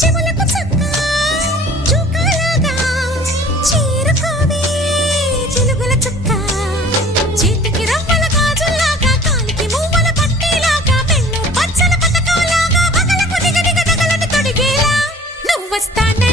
చెవులకు చక్క చుక్కలాగా చేరుకోవే చిలుగుల చుక్క చేతికి రవ్వల గాజుల్లాగా కాలికి మువ్వల పట్టీలాగా పెళ్ళు పచ్చల పతకంలాగా పగలకు దిగదిగ తగలని తొడిగేలా నువ్వొస్తానా